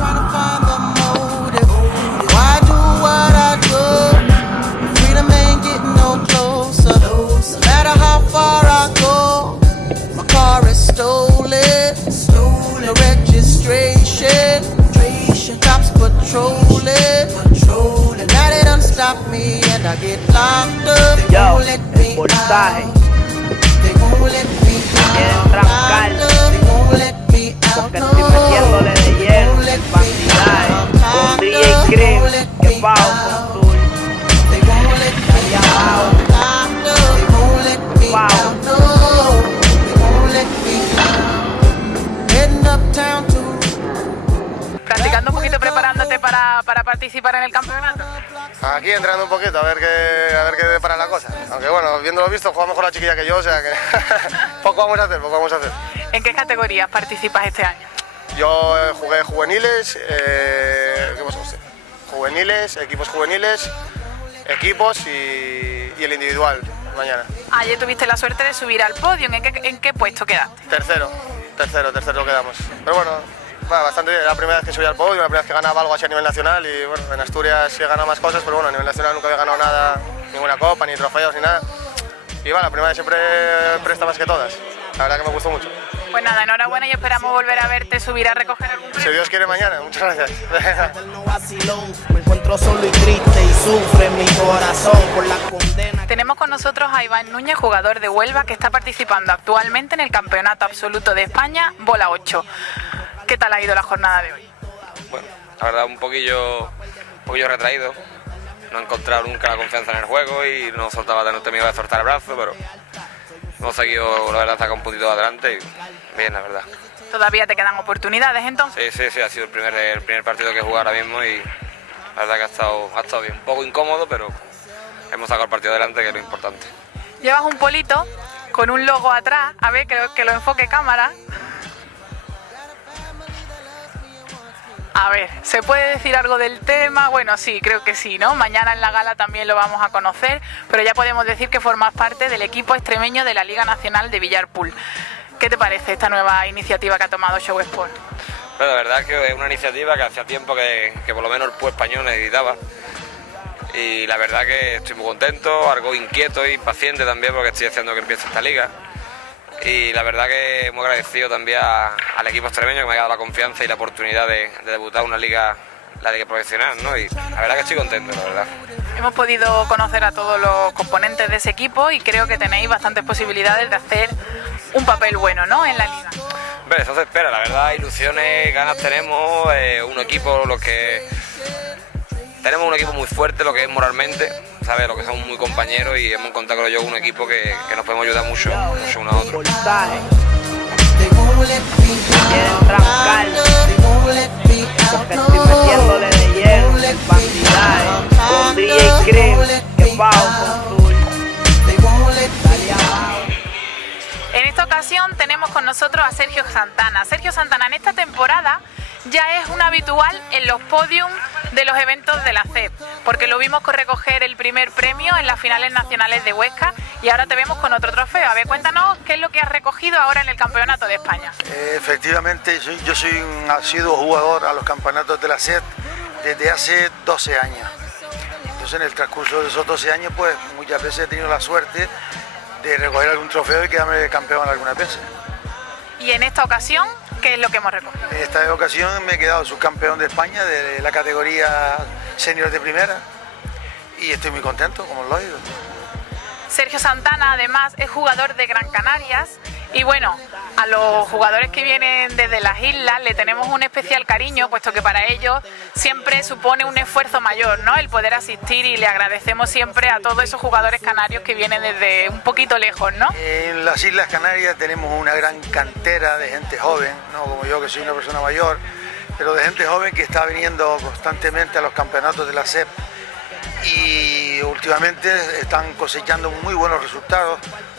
trying to find the motive. Why do what I do? Freedom ain't getting no closer. No matter how far I go, my car is stolen. No registration. Cops patrolling. Now they done stop me and I get locked up. They won't let me out. They won't let me out. They won't let me out. No. They won't let me out. They won't let me out. They won't let me out. They won't let me out. No. They won't let me out. Heading uptown to. Practicando un poquito, preparándote para participar en el campeonato. Aquí entrenando un poquito, a ver qué depara la cosa. Aunque bueno, viéndolo visto, juega mejor la chiquilla que yo, o sea que poco vamos a hacer, poco vamos a hacer. ¿En qué categorías participas este año? Yo jugué juveniles, ¿qué pasa usted? Juveniles, equipos y el individual mañana. Ayer tuviste la suerte de subir al podio. ¿En qué puesto quedaste? Tercero quedamos. Pero bueno, bastante bien. La primera vez que subí al podio, la primera vez que ganaba algo así a nivel nacional y bueno, en Asturias sí he ganado más cosas, pero bueno, a nivel nacional nunca había ganado nada, ninguna copa, ni trofeos, ni nada. Y bueno, la primera vez siempre presta más que todas. La verdad que me gustó mucho. Pues nada, enhorabuena y esperamos volver a verte subir a recoger algún premio. Si Dios quiere mañana, muchas gracias. Me encuentro solo y triste y sufre mi corazón por la condena. Tenemos con nosotros a Iván Núñez, jugador de Huelva, que está participando actualmente en el Campeonato Absoluto de España, bola 8. ¿Qué tal ha ido la jornada de hoy? Bueno, la verdad un poquillo retraído. No he encontrado nunca la confianza en el juego y no soltaba, no tenía de soltar el brazo, pero hemos seguido, la verdad, sacar un puntito adelante y bien, la verdad. ¿Todavía te quedan oportunidades entonces? Sí, ha sido el primer partido que he jugado ahora mismo y la verdad que ha estado bien. Un poco incómodo, pero hemos sacado el partido adelante, que es lo importante. Llevas un polito con un logo atrás, a ver, que lo enfoque cámara. A ver, ¿se puede decir algo del tema? Bueno, sí, creo que sí, ¿no? Mañana en la gala también lo vamos a conocer, pero ya podemos decir que formas parte del equipo extremeño de la Liga Nacional de Billar Pool. ¿Qué te parece esta nueva iniciativa que ha tomado Show Sport? Bueno, la verdad es que es una iniciativa que hacía tiempo que por lo menos el pool español necesitaba. Y la verdad que estoy muy contento, algo inquieto y paciente también porque estoy haciendo que empiece esta liga. Y la verdad que muy agradecido también al equipo extremeño que me ha dado la confianza y la oportunidad de debutar en la liga profesional, ¿no? Y la verdad que estoy contento, la verdad. Hemos podido conocer a todos los componentes de ese equipo y creo que tenéis bastantes posibilidades de hacer un papel bueno, ¿no?, en la liga. Bueno, eso se espera, la verdad, ilusiones, ganas tenemos, tenemos un equipo muy fuerte, lo que es moralmente, ¿sabes? Lo que somos muy compañeros y hemos encontrado yo un equipo que nos podemos ayudar mucho uno a otro. Quieren trancar, porque estoy metiéndole de hielo, bandidades, con DJ Cream, que bajo con Zul. En esta ocasión tenemos con nosotros a Sergio Santana. Sergio Santana en esta temporada ya es un habitual en los podiums de los eventos de la CEP, porque lo vimos con recoger el primer premio en las finales nacionales de Huesca y ahora te vemos con otro trofeo. A ver, cuéntanos qué es lo que has recogido ahora en el Campeonato de España. Efectivamente, yo soy un asiduo jugador a los campeonatos de la CEP desde hace 12 años. Entonces en el transcurso de esos 12 años pues muchas veces he tenido la suerte de recoger algún trofeo y quedarme campeón algunas veces. Y en esta ocasión, ¿qué es lo que hemos recogido? En esta ocasión me he quedado subcampeón de España de la categoría senior de primera y estoy muy contento, como lo he oído. Sergio Santana además es jugador de Gran Canarias y bueno, a los jugadores que vienen desde las islas le tenemos un especial cariño, puesto que para ellos siempre supone un esfuerzo mayor, ¿no?, el poder asistir, y le agradecemos siempre a todos esos jugadores canarios que vienen desde un poquito lejos, ¿no? En las Islas Canarias tenemos una gran cantera de gente joven, no como yo que soy una persona mayor, pero de gente joven que está viniendo constantemente a los campeonatos de la CEP y últimamente están cosechando muy buenos resultados,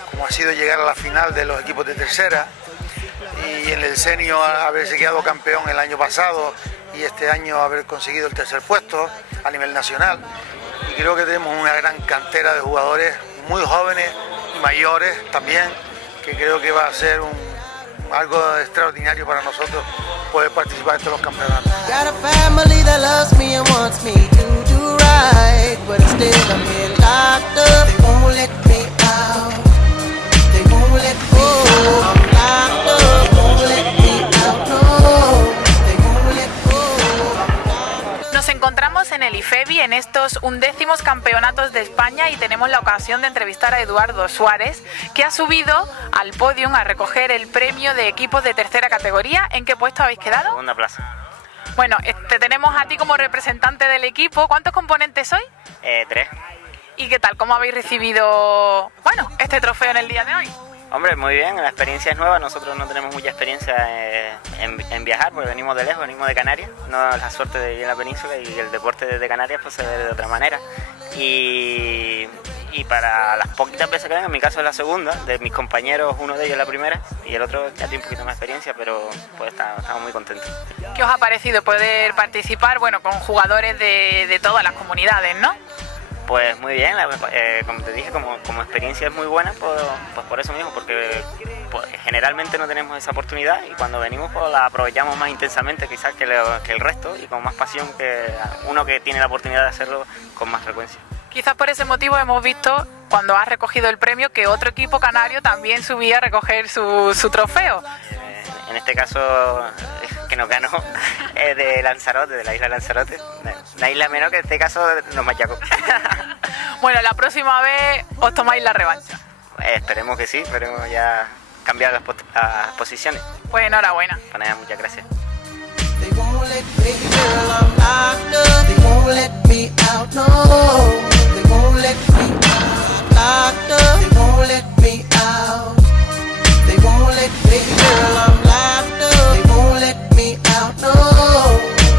como ha sido llegar a la final de los equipos de tercera y en el senior haberse quedado campeón el año pasado y este año haber conseguido el tercer puesto a nivel nacional. Y creo que tenemos una gran cantera de jugadores muy jóvenes y mayores también, que creo que va a ser algo extraordinario para nosotros poder participar en todos los campeonatos. Got a family that loves me and wants me to do right, but still I'm here locked up. They won't let me out. They won't let me out. I'm locked up. They won't let me out. No. They won't let go. Nos encontramos en el IFEBI en estos 11º campeonatos de España y tenemos la ocasión de entrevistar a Eduardo Suárez, que ha subido al podium a recoger el premio de equipos de tercera categoría. ¿En qué puesto habéis quedado? Segunda plaza. Bueno, te tenemos a ti como representante del equipo. ¿Cuántos componentes sois? 3. ¿Y qué tal? ¿Cómo habéis recibido, bueno, este trofeo en el día de hoy? Hombre, muy bien, la experiencia es nueva, nosotros no tenemos mucha experiencia en viajar, porque venimos de lejos, venimos de Canarias, no la suerte de vivir en la península y el deporte desde Canarias pues se ve de otra manera. Y para las poquitas veces que vengo, en mi caso es la segunda, de mis compañeros uno de ellos es la primera y el otro ya tiene un poquito más experiencia, pero pues estamos muy contentos. ¿Qué os ha parecido poder participar, bueno, con jugadores de todas las comunidades, no? Pues muy bien, como te dije, como experiencia es muy buena, pues por eso mismo, porque pues, generalmente no tenemos esa oportunidad y cuando venimos pues la aprovechamos más intensamente quizás que el resto y con más pasión que uno que tiene la oportunidad de hacerlo con más frecuencia. Quizás por ese motivo hemos visto, cuando has recogido el premio, que otro equipo canario también subía a recoger su trofeo. En este caso, que nos ganó, es de Lanzarote, de la isla Lanzarote. La isla menor, que en este caso nos machacó. Bueno, la próxima vez os tomáis la revancha. Esperemos que sí, esperemos ya cambiar las posiciones. Pues enhorabuena. Para nada, muchas gracias. They won't let me, girl, I'm locked up. They won't let me out, no. They won't let me out. Locked up. They won't let me out. They won't let me, girl, I'm locked up. They won't let me out, no.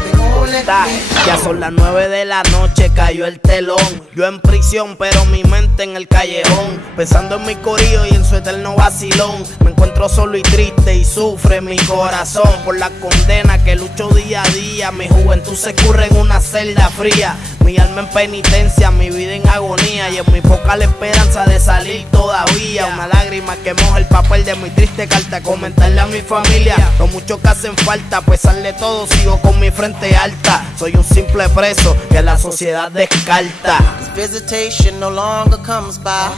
They won't let me out. Ya son las 9 de la noche, cayó el telón. Yo en prisión, pero mi mente en el callejón, pensando en mi corillo y en su eterno vacilón. Me encuentro solo y triste y sufre mi corazón por la condena que lucho día a día. Mi juventud se escurre en una celda fría, mi alma en penitencia, mi vida en agonía y en mi poca la esperanza de salir todavía. Una lágrima que moja el papel de mi triste carta, comentarle a mi familia lo mucho que hacen falta. A pesar de todo sigo con mi frente alta, soy un simple preso que la sociedad descarta. Visitation no longer comes by.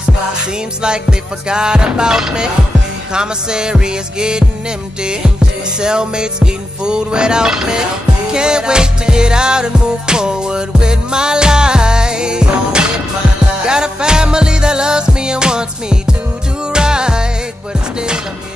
Seems like they forgot about me. Commissary is getting empty. My cellmates eating food without me. Can't wait to get out and move forward with my life. Got a family that loves me and wants me to do right, but still I'm here.